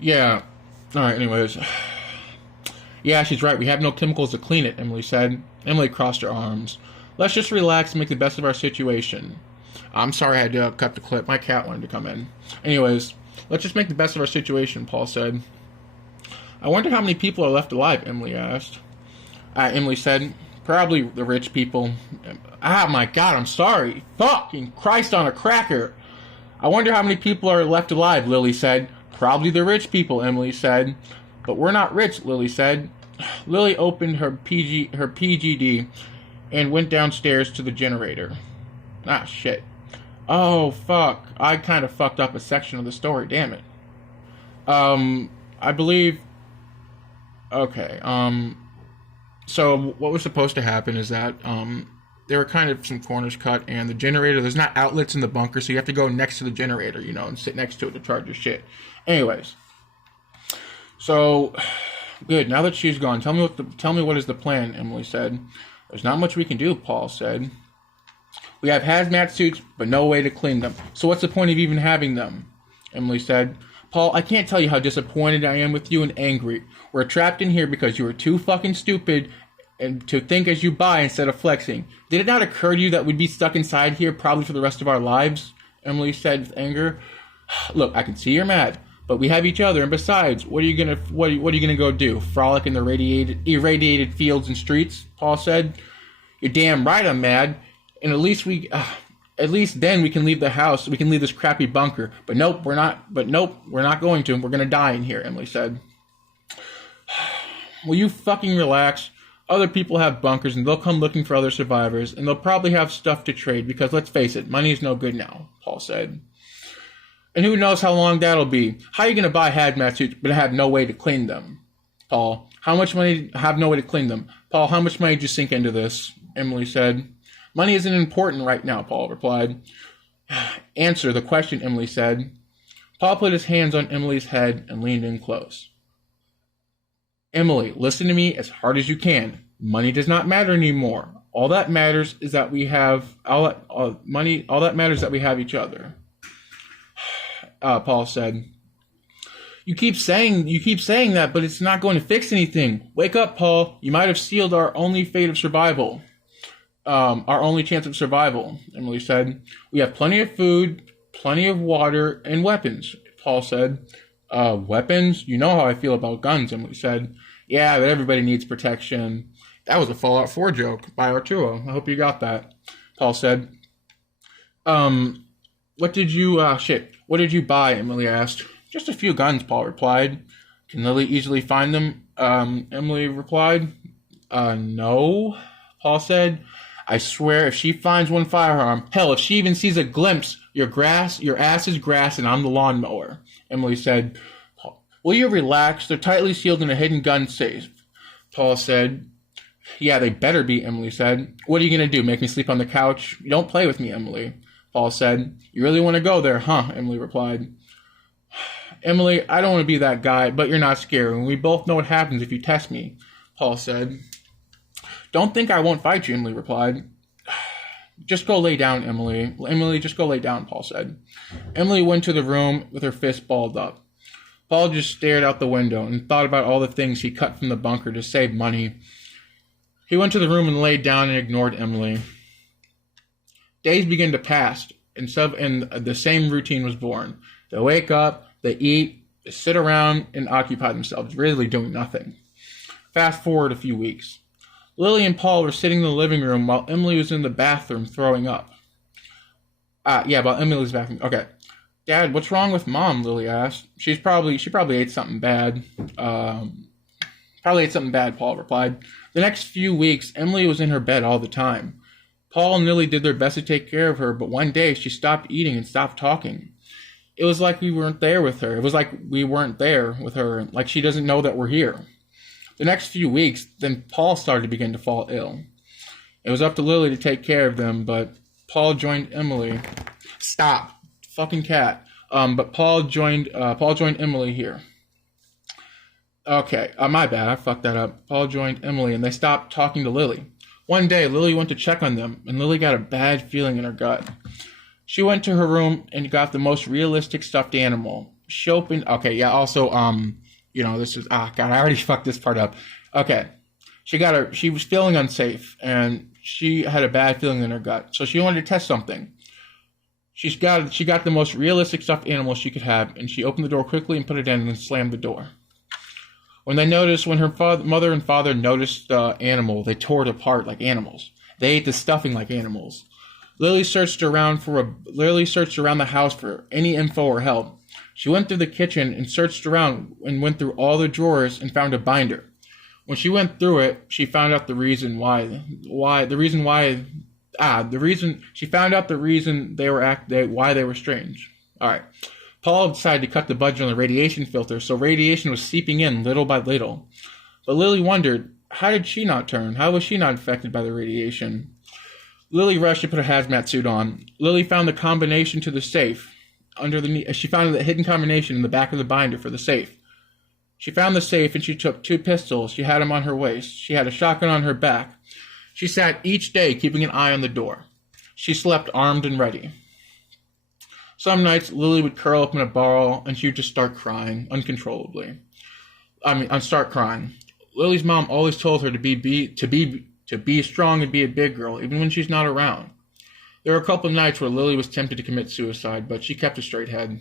Yeah. Alright, anyways. Yeah, she's right. We have no chemicals to clean it, Emily said. Emily crossed her arms. Let's just relax and make the best of our situation. I'm sorry I had to cut the clip. My cat wanted to come in. Anyways, let's just make the best of our situation, Paul said. I wonder how many people are left alive, Emily asked. Emily said, probably the rich people. Ah, my God, I'm sorry. Fucking Christ on a cracker. I wonder how many people are left alive, Lily said. Probably the rich people, Emily said. But we're not rich, Lily said. Lily opened her PGD and went downstairs to the generator. Ah, shit. Oh, fuck. I kind of fucked up a section of the story, damn it. I believe... Okay, so what was supposed to happen is that, there were kind of some corners cut, and the generator, there's not outlets in the bunker, so you have to go next to the generator, you know, and sit next to it to charge your shit. Anyways. So, good, now that she's gone, tell me what is the plan, Emily said. There's not much we can do, Paul said. We have hazmat suits, but no way to clean them. So what's the point of even having them? Emily said. Paul, I can't tell you how disappointed I am with you and angry. We're trapped in here because you were too fucking stupid and to think as you buy instead of flexing. Did it not occur to you that we'd be stuck inside here probably for the rest of our lives? Emily said with anger. Look, I can see you're mad, but we have each other, and besides, what are you gonna go do? Frolic in the irradiated fields and streets? Paul said. You're damn right I'm mad, and at least then we can leave the house. We can leave this crappy bunker. But nope, we're not going to. We're gonna die in here, Emily said. Will you fucking relax? Other people have bunkers, and they'll come looking for other survivors, and they'll probably have stuff to trade, because let's face it, money is no good now, Paul said. And who knows how long that'll be. How are you going to buy hazmat suits but have no way to clean them? Paul, how much money have no way to clean them? Paul, how much money did you sink into this? Emily said. Money isn't important right now, Paul replied. Answer the question, Emily said. Paul put his hands on Emily's head and leaned in close. Emily, listen to me as hard as you can. Money does not matter anymore. All that matters is that we have all that matters is that we have each other. Paul said. You keep saying that, but it's not going to fix anything. Wake up, Paul. You might have sealed our only fate of survival. Our only chance of survival, Emily said. We have plenty of food, plenty of water, and weapons, Paul said. Weapons? You know how I feel about guns, Emily said. Yeah, but everybody needs protection. That was a Fallout 4 joke by Arturo. I hope you got that, Paul said. What did you buy, Emily asked. Just a few guns, Paul replied. Can Lily easily find them? Emily replied. No, Paul said. I swear if she finds one firearm, hell, if she even sees a glimpse, your ass is grass and I'm the lawnmower, Emily said. Will you relax? They're tightly sealed in a hidden gun safe, Paul said. Yeah, they better be, Emily said. What are you going to do, make me sleep on the couch? You don't play with me, Emily, Paul said. You really want to go there, huh? Emily replied. Emily, I don't want to be that guy, but you're not scared, and we both know what happens if you test me, Paul said. Don't think I won't fight you, Emily replied. Just go lay down, Emily. Emily, just go lay down, Paul said. Emily went to the room with her fist balled up. Paul just stared out the window and thought about all the things he cut from the bunker to save money. He went to the room and laid down and ignored Emily. Days began to pass, and the same routine was born. They wake up, they eat, they sit around and occupy themselves, really doing nothing. Fast forward a few weeks. Lily and Paul were sitting in the living room while Emily was in the bathroom throwing up. While Emily's bathroom. Okay. Dad, what's wrong with Mom? Lily asked. She probably ate something bad. Probably ate something bad, Paul replied. The next few weeks, Emily was in her bed all the time. Paul and Lily did their best to take care of her, but one day she stopped eating and stopped talking. It was like we weren't there with her. It was like we weren't there with her, like she doesn't know that we're here. The next few weeks, then Paul started to begin to fall ill. It was up to Lily to take care of them, but Paul joined Emily. Stop. Fucking cat. But Paul joined Emily here. Okay, my bad, I fucked that up. Paul joined Emily, and they stopped talking to Lily. One day, Lily went to check on them, and Lily got a bad feeling in her gut. She went to her room and got the most realistic stuffed animal. she opened. Okay, yeah. Also, this is God. I already fucked this part up. Okay, she was feeling unsafe, and she had a bad feeling in her gut, so she wanted to test something. She got the most realistic stuffed animal she could have, and she opened the door quickly and put it in, and then slammed the door. When her mother and father noticed the animal, they tore it apart like animals. They ate the stuffing like animals. Lily searched around the house for any info or help. She went through the kitchen and searched around and went through all the drawers and found a binder. When she went through it, she found out the reason why they were strange. All right. Paul decided to cut the budget on the radiation filter, so radiation was seeping in little by little. But Lily wondered, how did she not turn? How was she not affected by the radiation? Lily rushed to put a hazmat suit on. Lily found the combination to the safe. She found the hidden combination in the back of the binder for the safe. She found the safe and she took 2 pistols. She had them on her waist. She had a shotgun on her back. She sat each day keeping an eye on the door. She slept armed and ready. Some nights, Lily would curl up in a ball and she would just start crying uncontrollably. Start crying. Lily's mom always told her to be strong and be a big girl, even when she's not around. There were a couple of nights where Lily was tempted to commit suicide, but she kept a straight head.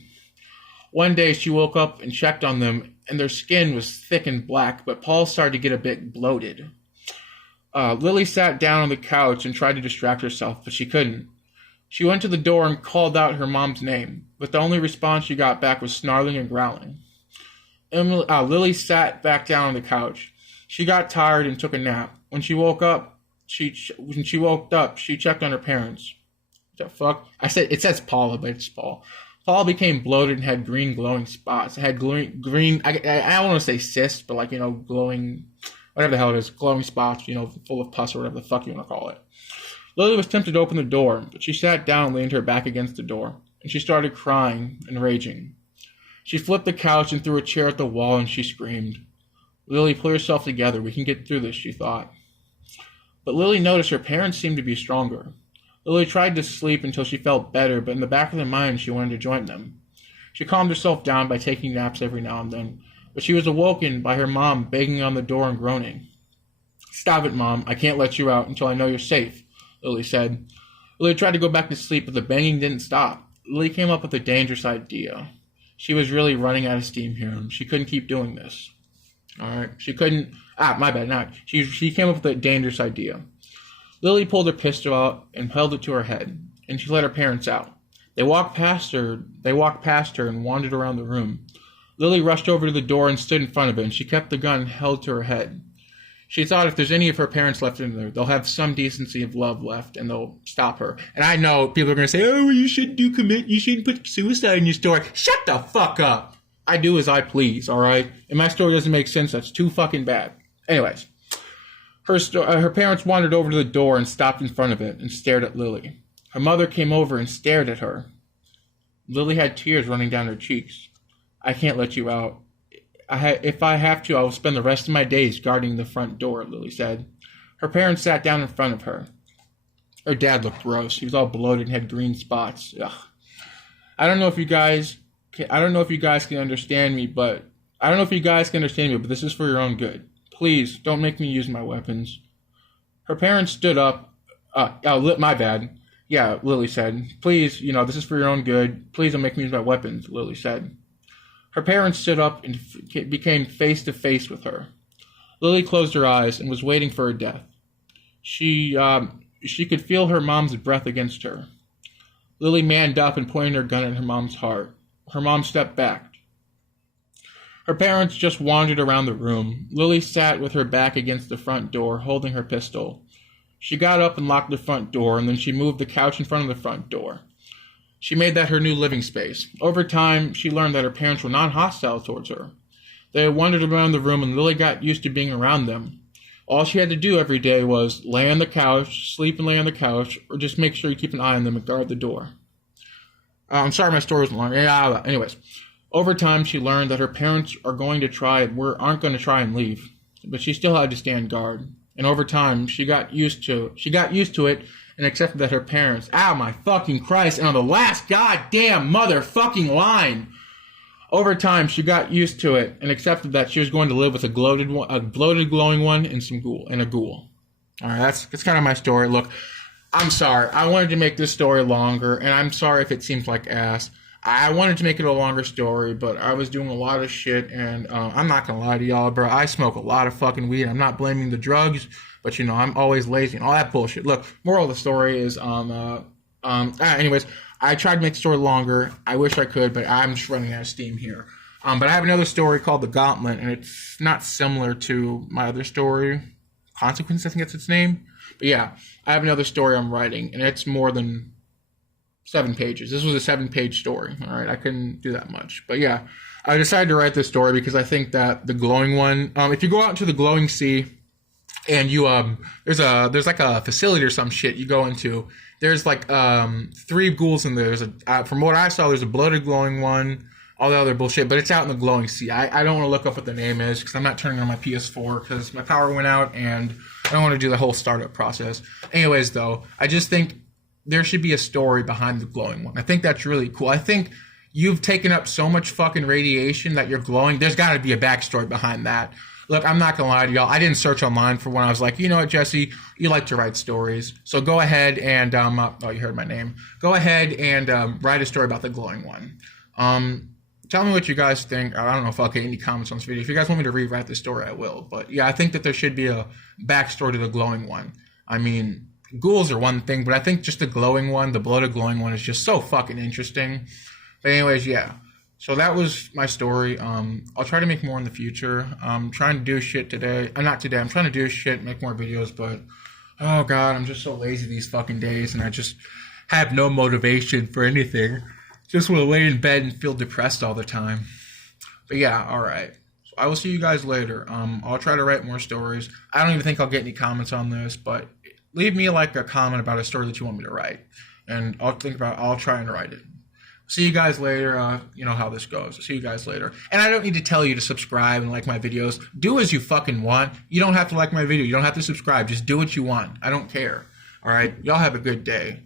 One day, she woke up and checked on them, and their skin was thick and black, but Paul started to get a bit bloated. Lily sat down on the couch and tried to distract herself, but she couldn't. She went to the door and called out her mom's name, but the only response she got back was snarling and growling. Lily sat back down on the couch. She got tired and took a nap. When she woke up, she checked on her parents. What the fuck? It says Paula, but it's Paul. Paul became bloated and had green glowing spots. It had green. I don't want to say cysts, but glowing, whatever the hell it is, glowing spots. Full of pus or whatever the fuck you want to call it. Lily was tempted to open the door, but she sat down and leaned her back against the door, and she started crying and raging. She flipped the couch and threw a chair at the wall, and she screamed. Lily, pull yourself together. We can get through this, she thought. But Lily noticed her parents seemed to be stronger. Lily tried to sleep until she felt better, but in the back of her mind, she wanted to join them. She calmed herself down by taking naps every now and then, but she was awoken by her mom banging on the door and groaning. Stop it, Mom. I can't let you out until I know you're safe, Lily said. Lily tried to go back to sleep, but the banging didn't stop. Lily came up with a dangerous idea. She was really running out of steam here, and she couldn't keep doing this. Alright, she couldn't... my bad, not. She came up with a dangerous idea. Lily pulled her pistol out and held it to her head, and she let her parents out. They walked past her and wandered around the room. Lily rushed over to the door and stood in front of it, and she kept the gun held to her head. She thought if there's any of her parents left in there, they'll have some decency of love left, and they'll stop her. And I know people are going to say, oh, you shouldn't put suicide in your story. Shut the fuck up. I do as I please, all right? And my story doesn't make sense. That's too fucking bad. Anyways, her parents wandered over to the door and stopped in front of it and stared at Lily. Her mother came over and stared at her. Lily had tears running down her cheeks. I can't let you out. If I have to, I will spend the rest of my days guarding the front door, Lily said. Her parents sat down in front of her. Her dad looked gross. He was all bloated and had green spots. Ugh. I don't know if you guys can understand me, but this is for your own good. Please, don't make me use my weapons. Her parents stood up. My bad. Yeah, Lily said. Please, this is for your own good. Please don't make me use my weapons, Lily said. Her parents stood up and became face to face with her. Lily closed her eyes and was waiting for her death. She could feel her mom's breath against her. Lily manned up and pointed her gun at her mom's heart. Her mom stepped back. Her parents just wandered around the room. Lily sat with her back against the front door, holding her pistol. She got up and locked the front door, and then she moved the couch in front of the front door. She made that her new living space. Over time, she learned that her parents were not hostile towards her. They wandered around the room, and Lily got used to being around them. All she had to do every day was lay on the couch, sleep and lay on the couch, or just make sure you keep an eye on them and guard the door. I'm sorry my story wasn't long. Anyways, over time, she learned that her parents aren't going to try and leave, but she still had to stand guard. And over time, she got used to it and accepted that her parents, my fucking Christ, and on the last goddamn motherfucking line, Over time, she got used to it and accepted that she was going to live with a bloated, glowing one, and a ghoul. All right, that's kind of my story. Look, I'm sorry. I wanted to make this story longer, and I'm sorry if it seems like ass. I wanted to make it a longer story, but I was doing a lot of shit, and I'm not gonna lie to y'all, bro. I smoke a lot of fucking weed. I'm not blaming the drugs, but you know, I'm always lazy and all that bullshit. Look, moral of the story is, anyways, I tried to make the story longer. I wish I could, but I'm just running out of steam here. But I have another story called The Gauntlet, and it's not similar to my other story. Consequence, I think that's its name. But yeah, I have another story I'm writing, and it's more than 7 pages. This was a 7-page story. All right, I couldn't do that much. But yeah, I decided to write this story because I think that the glowing one, if you go out into the glowing sea, and you there's like a facility or some shit you go into. There's like 3 ghouls in there. From what I saw, there's a bloated glowing one, all the other bullshit, but it's out in the glowing sea. I don't want to look up what the name is because I'm not turning on my PS4 because my power went out and I don't want to do the whole startup process. Anyways, though, I just think there should be a story behind the glowing one. I think that's really cool. I think you've taken up so much fucking radiation that you're glowing. There's got to be a backstory behind that. Look, I'm not going to lie to y'all. I didn't search online for one. I was like, you know what, Jesse? You like to write stories. So go ahead and, oh, you heard my name. Go ahead and write a story about the glowing one. Tell me what you guys think. I don't know if I'll get any comments on this video. If you guys want me to rewrite the story, I will. But yeah, I think that there should be a backstory to the glowing one. I mean, ghouls are one thing, but I think just the glowing one, the bloated glowing one, is just so fucking interesting. But anyways, yeah. So that was my story. I'll try to make more in the future. I'm trying to do shit today. Not today. I'm trying to do shit, make more videos, but oh god, I'm just so lazy these fucking days, and I just have no motivation for anything. Just want to lay in bed and feel depressed all the time. But yeah, all right. So I will see you guys later. I'll try to write more stories. I don't even think I'll get any comments on this, but leave me like a comment about a story that you want me to write, and I'll try and write it. See you guys later. You know how this goes. See you guys later. And I don't need to tell you to subscribe and like my videos. Do as you fucking want. You don't have to like my video. You don't have to subscribe. Just do what you want. I don't care. All right? Y'all have a good day.